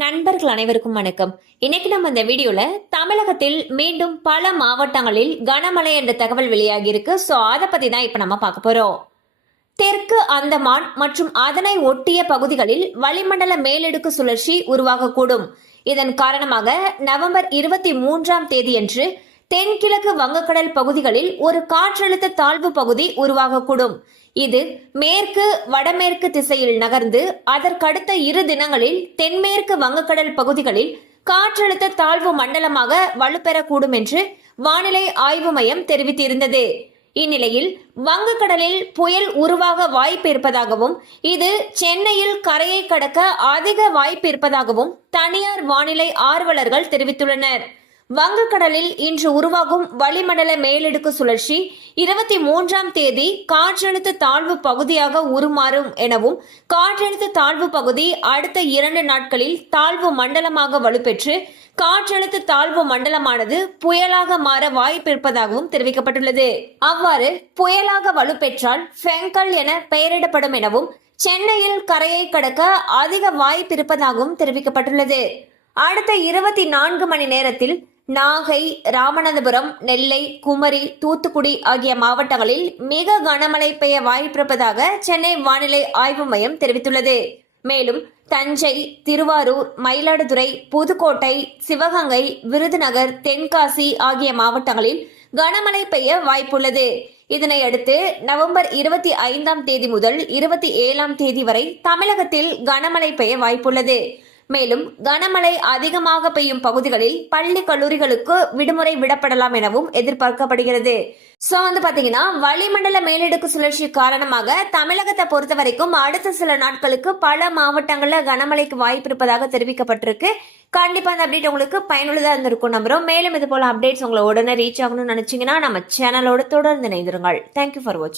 நண்பர்கள் அனைவருக்கும் வணக்கம். இன்னைக்கு நம்ம இந்த வீடியோல தமிழகத்தில் மீண்டும் பல மாவட்டங்களில் கனமழை என்ற தகவல் வெளியாகி இருக்கு சோ அதை பத்தி தான் இப்ப நம்ம பார்க்க போறோம். தெற்கு அந்தமான் மற்றும் அதனை ஒட்டிய பகுதிகளில் வளிமண்டல மேலடுக்கு சுழற்சி உருவாகக்கூடும். இதன் காரணமாக நவம்பர் இருபத்தி மூன்றாம் தேதியன்று தென்கிழக்கு வங்கக்கடல் பகுதிகளில் ஒரு காற்றழுத்த தாழ்வு பகுதி உருவாகக்கூடும். இது மேற்கு வடமேற்கு திசையில் நகர்ந்து அதற்கடுத்த இரு தினங்களில் தென்மேற்கு வங்கக்கடல் பகுதிகளில் காற்றழுத்த தாழ்வு மண்டலமாக வலுப்பெறக்கூடும் என்று வானிலை ஆய்வு மையம் தெரிவித்திருந்தது. இந்நிலையில் வங்கக்கடலில் புயல் உருவாக வாய்ப்பு இருப்பதாகவும் இது சென்னையில் கரையை கடக்க அதிக வாய்ப்பு இருப்பதாகவும் தனியார் வானிலை ஆர்வலர்கள் தெரிவித்துள்ளனர். வங்கக்கடலில் இன்று உருவாகும் வளிமண்டல மேலடுக்கு சுழற்சி இருபத்தி மூன்றாம் தேதி காற்றழுத்த தாழ்வு பகுதியாக உருமாறும் எனவும் காற்றழுத்த தாழ்வு பகுதி அடுத்த இரண்டு நாட்களில் தாழ்வு மண்டலமாக வலுப்பெற்று காற்றழுத்த தாழ்வு மண்டலமானது புயலாக மாற வாய்ப்பிருப்பதாகவும் தெரிவிக்கப்பட்டுள்ளது. அவ்வாறு புயலாக வலுப்பெற்றால் ஃபெங்கல் என பெயரிடப்படும் எனவும் சென்னையில் கரையை கடக்க அதிக வாய்ப்பிருப்பதாகவும் தெரிவிக்கப்பட்டுள்ளது. அடுத்த இருபத்தி நான்கு மணி நேரத்தில் நாகை ராமநாதபுரம் நெல்லை குமரி தூத்துக்குடி ஆகிய மாவட்டங்களில் மிக கனமழை பெய்ய வாய்ப்பிருப்பதாக சென்னை வானிலை ஆய்வு மையம் தெரிவித்துள்ளது. மேலும் தஞ்சை திருவாரூர் மயிலாடுதுறை புதுக்கோட்டை சிவகங்கை விருதுநகர் தென்காசி ஆகிய மாவட்டங்களில் கனமழை பெய்ய வாய்ப்புள்ளது. இதனையடுத்து நவம்பர் இருபத்தி ஐந்தாம் தேதி முதல் இருபத்தி ஏழாம் தேதி வரை தமிழகத்தில் கனமழை பெய்ய வாய்ப்புள்ளது. மேலும் கனமழை அதிகமாக பெய்யும் பகுதிகளில் பள்ளி கல்லூரிகளுக்கு விடுமுறை விடப்படலாம் எனவும் எதிர்பார்க்கப்படுகிறது. சோ வந்து பாத்தீங்கன்னா வளிமண்டல மேலடுக்கு சுழற்சி காரணமாக தமிழகத்தை பொறுத்த வரைக்கும் அடுத்த சில நாட்களுக்கு பல மாவட்டங்கள்ல கனமழைக்கு வாய்ப்பு இருப்பதாக தெரிவிக்கப்பட்டிருக்கு. கண்டிப்பா அந்த அப்டேட் உங்களுக்கு பயனுள்ளதா இருந்திருக்கும் நம்புறோம். மேலும் இது போல அப்டேட்ஸ் உங்களை உடனே ரீச் ஆகணும்னு நினைச்சீங்கன்னா நம்ம சேனலோட தொடர்ந்து இணைந்திருங்கள். தேங்க்யூ ஃபார் வாட்சிங்